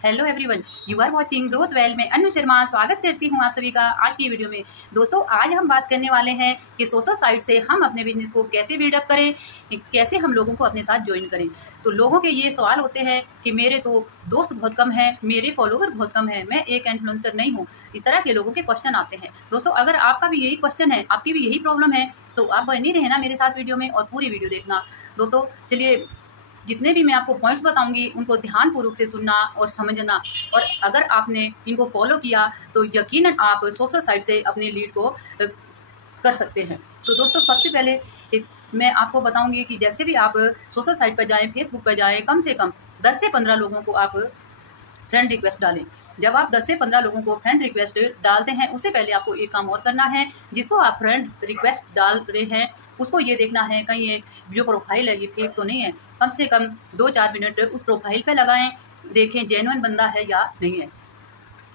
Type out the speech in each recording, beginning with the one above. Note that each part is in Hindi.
Hello everyone, you are watching growth well में अनु शर्मा स्वागत करती हूँ आप सभी का आज की वीडियो में। दोस्तों, आज हम बात करने वाले हैं कि सोशल साइट से हम अपने बिजनेस को कैसे बिल्डअप करें, कैसे हम लोगों को अपने साथ ज्वाइन करें। तो लोगों के ये सवाल होते हैं कि मेरे तो दोस्त बहुत कम है, मेरे फॉलोवर बहुत कम है, मैं एक इन्फ्लुएंसर नहीं हूँ। इस तरह के लोगों के क्वेश्चन आते हैं। दोस्तों, अगर आपका भी यही क्वेश्चन है, आपकी भी यही प्रॉब्लम है, तो आप बने रहना मेरे साथ वीडियो में और पूरी वीडियो देखना। दोस्तों चलिए, जितने भी मैं आपको पॉइंट्स बताऊंगी उनको ध्यानपूर्वक से सुनना और समझना, और अगर आपने इनको फॉलो किया तो यकीनन आप सोशल साइट से अपने लीड को कर सकते हैं। तो दोस्तों, सबसे पहले मैं आपको बताऊंगी कि जैसे भी आप सोशल साइट पर जाएं, फेसबुक पर जाएं, कम से कम 10 से 15 लोगों को आप फ्रेंड रिक्वेस्ट डालें। जब आप 10 से 15 लोगों को फ्रेंड रिक्वेस्ट डालते हैं, उससे पहले आपको एक काम और करना है। जिसको आप फ्रेंड रिक्वेस्ट डाल रहे हैं उसको ये देखना है कहीं ये जो प्रोफाइल है ये फेक तो नहीं है। कम से कम 2-4 मिनट उस प्रोफाइल पे लगाएं, देखें जेन्युइन बंदा है या नहीं है।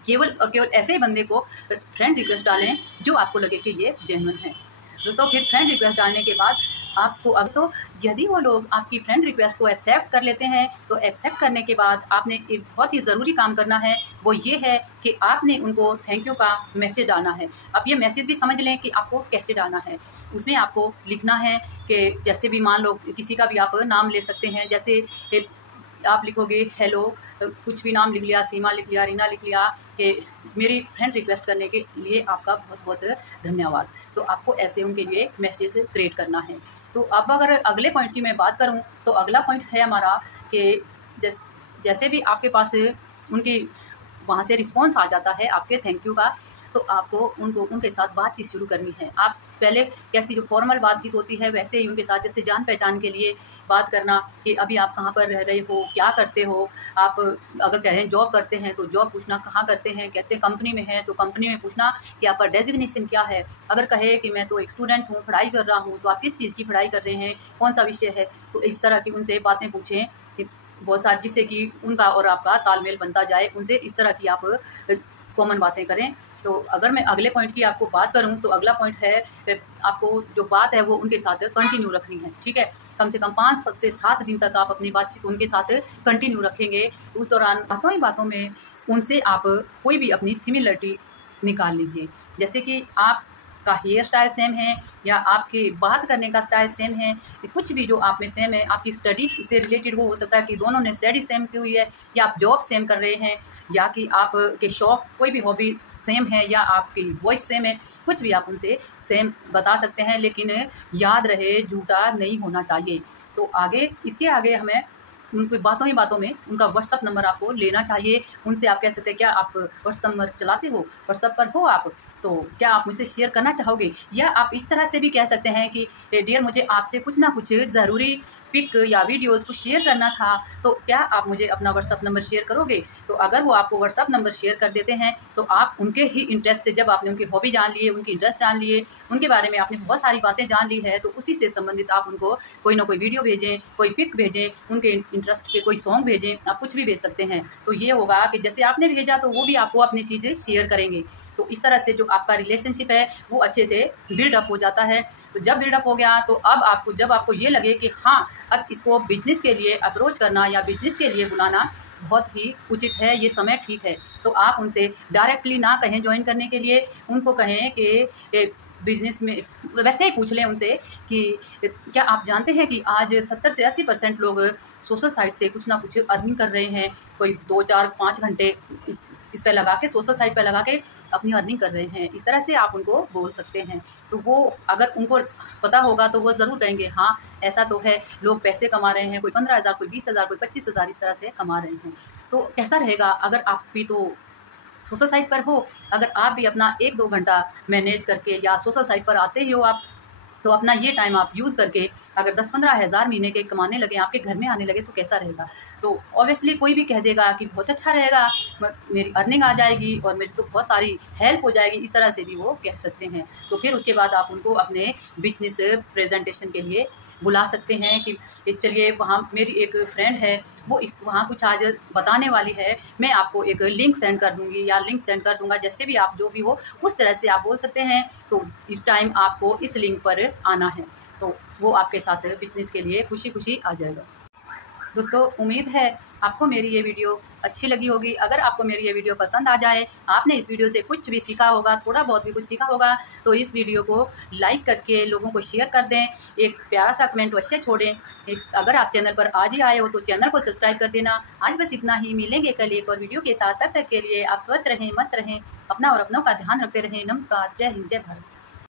केवल ऐसे बंदे को फ्रेंड रिक्वेस्ट डालें जो आपको लगे कि ये जेन्युइन है। दोस्तों, फिर फ्रेंड रिक्वेस्ट डालने के बाद आपको तो यदि वो लोग आपकी फ्रेंड रिक्वेस्ट को एक्सेप्ट कर लेते हैं, तो एक्सेप्ट करने के बाद आपने एक बहुत ही ज़रूरी काम करना है। वो ये है कि आपने उनको थैंक यू का मैसेज डालना है। अब ये मैसेज भी समझ लें कि आपको कैसे डालना है। उसमें आपको लिखना है कि जैसे भी मान लो किसी का भी आप नाम ले सकते हैं। जैसे आप लिखोगे हेलो, कुछ भी नाम लिख लिया, सीमा लिख लिया, रीना लिख लिया, कि मेरी फ्रेंड रिक्वेस्ट करने के लिए आपका बहुत बहुत धन्यवाद। तो आपको ऐसे उनके लिए मैसेज क्रिएट करना है। तो अब अगर अगले पॉइंट की मैं बात करूं, तो अगला पॉइंट है हमारा कि जैसे भी आपके पास उनकी वहाँ से रिस्पॉन्स आ जाता है आपके थैंक यू का, तो आपको उनके साथ बातचीत शुरू करनी है। आप पहले कैसी जो फॉर्मल बातचीत होती है वैसे ही उनके साथ, जैसे जान पहचान के लिए बात करना कि अभी आप कहाँ पर रह रहे हो, क्या करते हो। आप अगर कहें जॉब करते हैं तो जॉब पूछना, कहाँ करते हैं, कहते हैं कंपनी में है तो कंपनी में पूछना कि आपका डेजिग्नेशन क्या है। अगर कहे कि मैं तो एक स्टूडेंट हूँ, पढ़ाई कर रहा हूँ, तो आप किस चीज़ की पढ़ाई कर रहे हैं, कौन सा विषय है। तो इस तरह की उनसे बातें पूछें बहुत सारी, जिससे कि उनका और आपका तालमेल बनता जाए। उनसे इस तरह की आप कॉमन बातें करें। तो अगर मैं अगले पॉइंट की आपको बात करूं, तो अगला पॉइंट है आपको जो बात है वो उनके साथ कंटिन्यू रखनी है। ठीक है, कम से कम 5 से 7 दिन तक आप अपनी बातचीत उनके साथ कंटिन्यू रखेंगे। उस दौरान बातों ही बातों में उनसे आप कोई भी अपनी सिमिलरिटी निकाल लीजिए। जैसे कि आपका हेयर स्टाइल सेम है, या आपके बात करने का स्टाइल सेम है, कुछ भी जो आप में सेम है। आपकी स्टडी से रिलेटेड वो हो सकता है कि दोनों ने स्टडी सेम की हुई है, या आप जॉब सेम कर रहे हैं, या कि आपके शौक कोई भी हॉबी सेम है, या आपकी वॉइस सेम है। कुछ भी आप उनसे सेम बता सकते हैं, लेकिन याद रहे झूठा नहीं होना चाहिए। तो इसके आगे हमें उनकी बातों ही बातों में उनका व्हाट्सअप नंबर आपको लेना चाहिए। उनसे आप कह सकते हैं, क्या आप व्हाट्सअप नंबर चलाते हो, व्हाट्सअप पर हो आप, तो क्या आप मुझसे शेयर करना चाहोगे। या आप इस तरह से भी कह सकते हैं कि डियर, मुझे आपसे कुछ ना कुछ ज़रूरी पिक या वीडियोज़ कुछ शेयर करना था, तो क्या आप मुझे अपना व्हाट्सअप नंबर शेयर करोगे। तो अगर वो आपको व्हाट्सअप नंबर शेयर कर देते हैं, तो आप उनके ही इंटरेस्ट से, जब आपने उनकी हॉबी जान लिए, उनकी इंटरेस्ट जान लिए, उनके बारे में आपने बहुत सारी बातें जान ली है, तो उसी से संबंधित आप उनको कोई ना कोई वीडियो भेजें, कोई पिक भेजें, उनके इंटरेस्ट के कोई सॉन्ग भेजें, आप कुछ भी भेज सकते हैं। तो ये होगा कि जैसे आपने भेजा तो वो भी आपको अपनी चीज़ें शेयर करेंगे। तो इस तरह से जो आपका रिलेशनशिप है वो अच्छे से बिल्डअप हो जाता है। तो जब बिल्डअप हो गया, तो अब जब आपको ये लगे कि हाँ, अब इसको बिज़नेस के लिए अप्रोच करना या बिज़नेस के लिए बुलाना बहुत ही उचित है, ये समय ठीक है, तो आप उनसे डायरेक्टली ना कहें ज्वाइन करने के लिए। उनको कहें कि बिज़नेस में वैसे ही पूछ लें उनसे कि क्या आप जानते हैं कि आज 70 से 80% लोग सोशल साइट से कुछ ना कुछ अर्निंग कर रहे हैं। कोई 2-4-5 घंटे इस पे लगा के, सोशल साइट पे लगा के अपनी अर्निंग कर रहे हैं। इस तरह से आप उनको बोल सकते हैं। तो वो अगर उनको पता होगा तो वो ज़रूर कहेंगे हाँ, ऐसा तो है, लोग पैसे कमा रहे हैं, कोई 15,000, कोई 20,000, कोई 25,000 इस तरह से कमा रहे हैं। तो कैसा रहेगा अगर आप भी तो सोशल साइट पर हो, अगर आप भी अपना 1-2 घंटा मैनेज करके या सोशल साइट पर आते ही हो आप, तो अपना ये टाइम आप यूज़ करके अगर 10-15 हज़ार महीने के कमाने लगे, आपके घर में आने लगे, तो कैसा रहेगा। तो ऑब्वियसली कोई भी कह देगा कि बहुत अच्छा रहेगा, मेरी अर्निंग आ जाएगी और मेरी तो बहुत सारी हेल्प हो जाएगी। इस तरह से भी वो कह सकते हैं। तो फिर उसके बाद आप उनको अपने बिजनेस प्रेजेंटेशन के लिए बुला सकते हैं कि चलिए, वहाँ मेरी एक फ्रेंड है, वो वहाँ कुछ आज बताने वाली है, मैं आपको एक लिंक सेंड कर दूँगी या लिंक सेंड कर दूँगा। जैसे भी आप जो भी हो उस तरह से आप बोल सकते हैं। तो इस टाइम आपको इस लिंक पर आना है, तो वो आपके साथ बिजनेस के लिए खुशी खुशी आ जाएगा। दोस्तों उम्मीद है आपको मेरी ये वीडियो अच्छी लगी होगी। अगर आपको मेरी ये वीडियो पसंद आ जाए, आपने इस वीडियो से कुछ भी सीखा होगा, थोड़ा बहुत भी कुछ सीखा होगा, तो इस वीडियो को लाइक करके लोगों को शेयर कर दें। एक प्यारा सा कमेंट अवश्य छोड़ें। अगर आप चैनल पर आज ही आए हो तो चैनल को सब्सक्राइब कर देना। आज बस इतना ही, मिलेंगे कल एक और वीडियो के साथ। तब तक के लिए आप स्वस्थ रहें, मस्त रहें, अपना और अपनों का ध्यान रखते रहें। नमस्कार, जय हिंद, जय भारत।